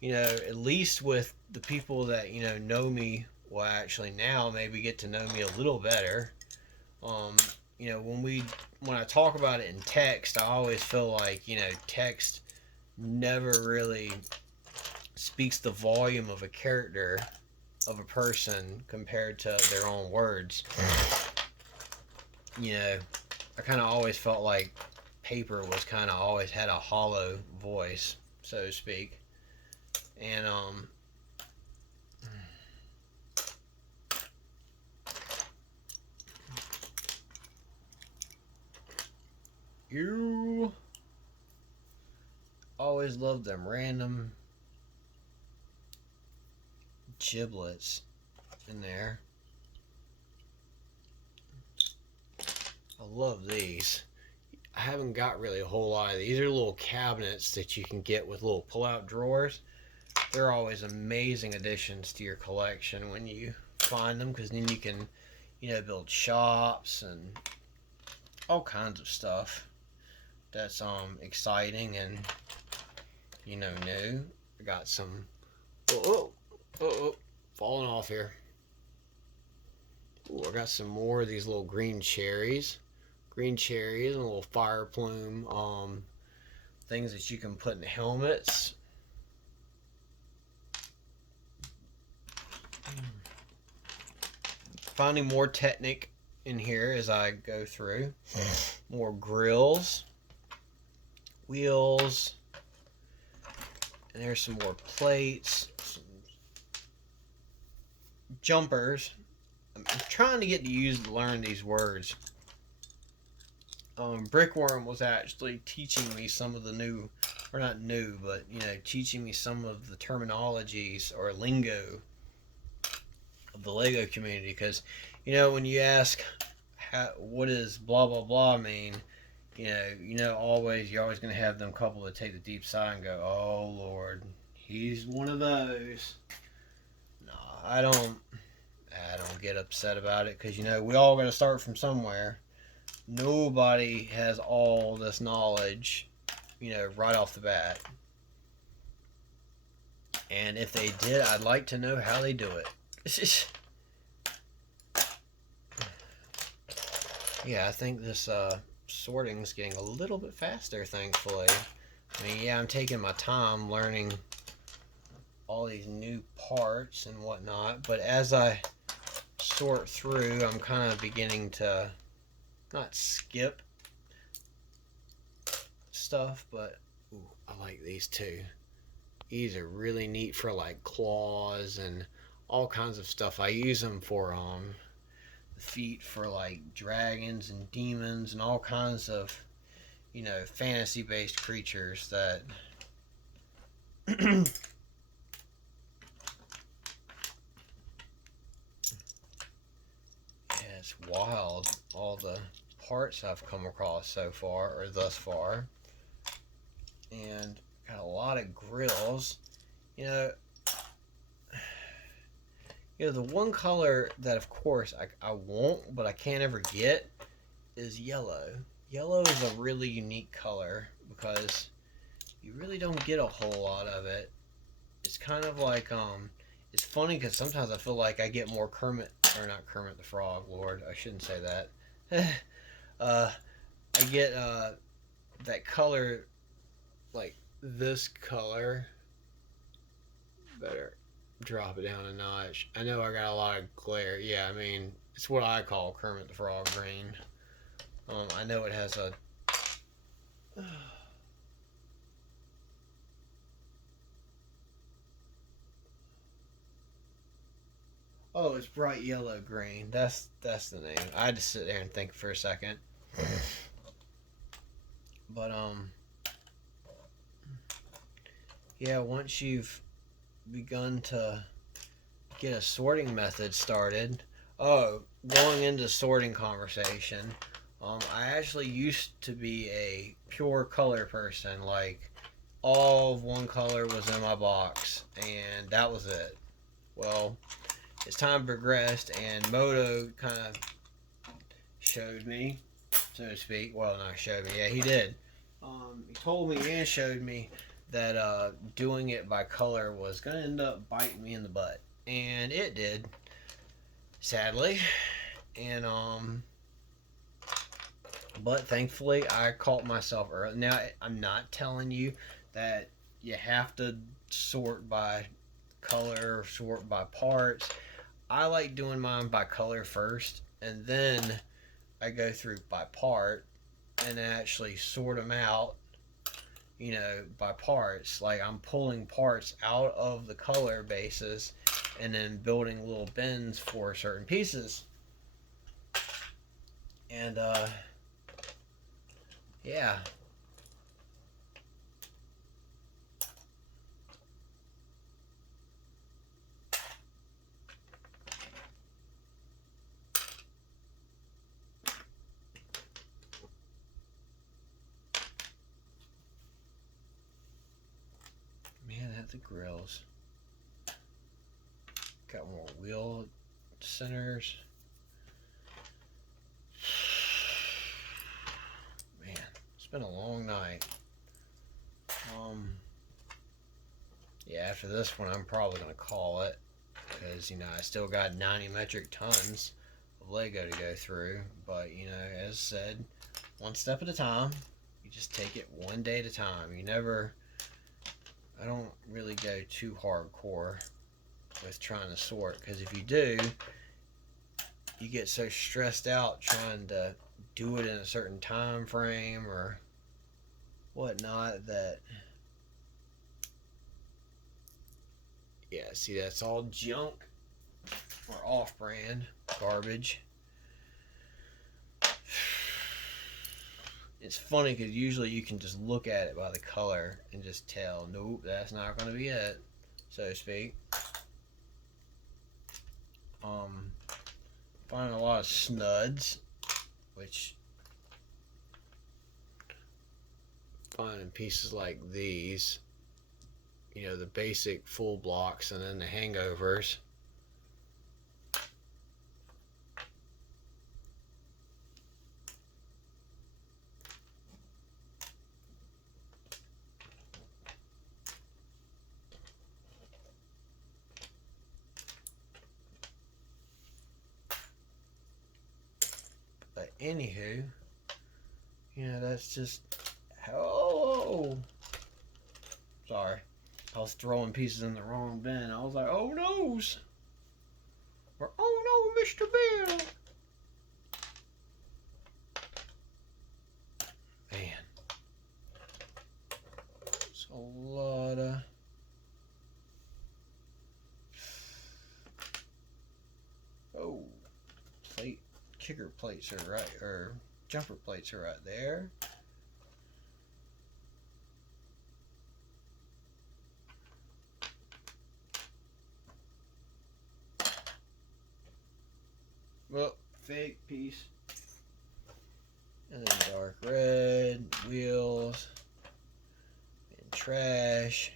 You know, at least with the people that, you know me, will actually now maybe get to know me a little better. You know, when I talk about it in text, I always feel like, you know, text never really speaks the volume of a character of a person compared to their own words. You know, I kind of always felt like paper was kind of always had a hollow voice, so to speak. And you always love them random giblets in there. I love these. I haven't got really a whole lot of these. These are little cabinets that you can get with little pull-out drawers. They're always amazing additions to your collection when you find them, because then you can, you know, build shops and all kinds of stuff that's exciting and, you know, new. I got some falling off here. Ooh, I got some more of these little green cherries and a little fire plume things that you can put in helmets. Finding more Technic in here as I go through. More grills, wheels, and there's some more plates, some jumpers. I'm trying to get to learn these words. Brickworm was actually teaching me some of the new or not new, but you know, teaching me some of the terminologies or lingo of the Lego community. Because you know, when you ask what does blah blah blah mean, always you're always gonna have them couple that take the deep sigh and go, "Oh Lord, he's one of those." No, I don't. I don't get upset about it because we all got to start from somewhere. Nobody has all this knowledge, right off the bat. And if they did, I'd like to know how they do it. Yeah, I think this sorting's getting a little bit faster, thankfully. I mean, yeah, I'm taking my time learning all these new parts and whatnot, but as I sort through, I'm kind of beginning to not skip stuff, but ooh, I like these too. These are really neat for like claws and all kinds of stuff. I use them for feet for like dragons and demons and all kinds of fantasy based creatures that yeah, it's wild all the parts I've come across so far or thus far. And got a lot of grills. The one color that of course I won't, but I can't ever get is yellow. Yellow is a really unique color because you really don't get a whole lot of it. It's kind of like it's funny because sometimes I feel like I get more Kermit, or not Kermit the Frog, Lord, I shouldn't say that. I get that color, like this color. Better drop it down a notch. I know I got a lot of glare. Yeah, I mean, it's what I call Kermit the Frog green. I know it has a oh, it's bright yellow green. That's the name. I had to sit there and think for a second. But yeah, once you've begun to get a sorting method started. Oh, going into sorting conversation. I actually used to be a pure color person. Like, all of one color was in my box, and that was it. Well, as time progressed, and Moto kind of showed me, so to speak. Well, not showed me. Yeah, he did. He told me and showed me that doing it by color was going to end up biting me in the butt. And it did, sadly. And, but thankfully I caught myself early. Now, I'm not telling you that you have to sort by color or sort by parts. I like doing mine by color first, and then I go through by part and actually sort them out, by parts. Like, I'm pulling parts out of the color bases and then building little bins for certain pieces. And, yeah. Man, that's the grills. Got more wheel centers. Man, it's been a long night. Yeah, after this one, I'm probably going to call it. Because, I still got 90 metric tons of Lego to go through. But, as said, one step at a time. You just take it one day at a time. I don't really go too hardcore with trying to sort. Because if you do, you get so stressed out trying to do it in a certain time frame or whatnot that... Yeah, see, that's all junk or off-brand garbage. It's funny because usually you can just look at it by the color and just tell, nope, that's not going to be it, so to speak. Finding a lot of snuds, which finding pieces like these, you know, the basic full blocks and then the hangovers. But anywho, you know, that's just how. Oh, sorry, I was throwing pieces in the wrong bin. I was like, oh noes, or oh no, Mr. Bill. Man, it's a lot of. Oh, plate, kicker plates are right, or jumper plates are right there. Well, fake piece. And then dark red, wheels, and trash.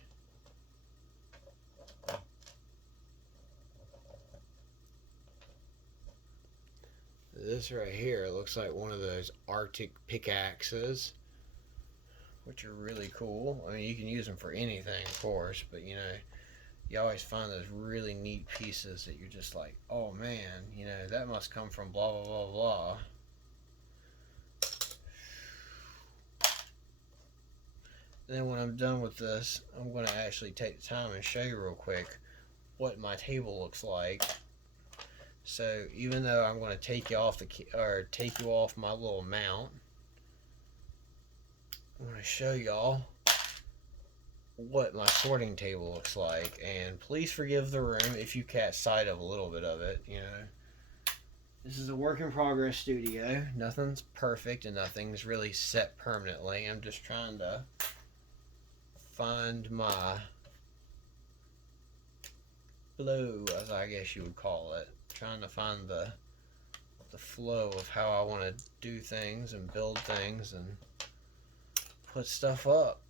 This right here looks like one of those Arctic pickaxes, which are really cool. I mean, you can use them for anything, of course, but you know, you always find those really neat pieces that you're just like, oh man, you know, that must come from blah blah blah blah. And then when I'm done with this, I'm going to actually take the time and show you real quick what my table looks like. So even though I'm going to take you off my little mount, I'm going to show y'all what my sorting table looks like. And please forgive the room if you catch sight of a little bit of it. You know, this is a work in progress studio. Nothing's perfect and nothing's really set permanently. I'm just trying to find my flow, as I guess you would call it. Trying to find the flow of how I want to do things and build things and put stuff up.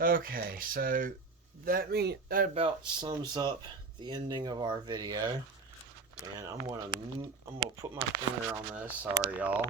Okay, so that about sums up the ending of our video. And I'm gonna put my finger on this. Sorry, y'all.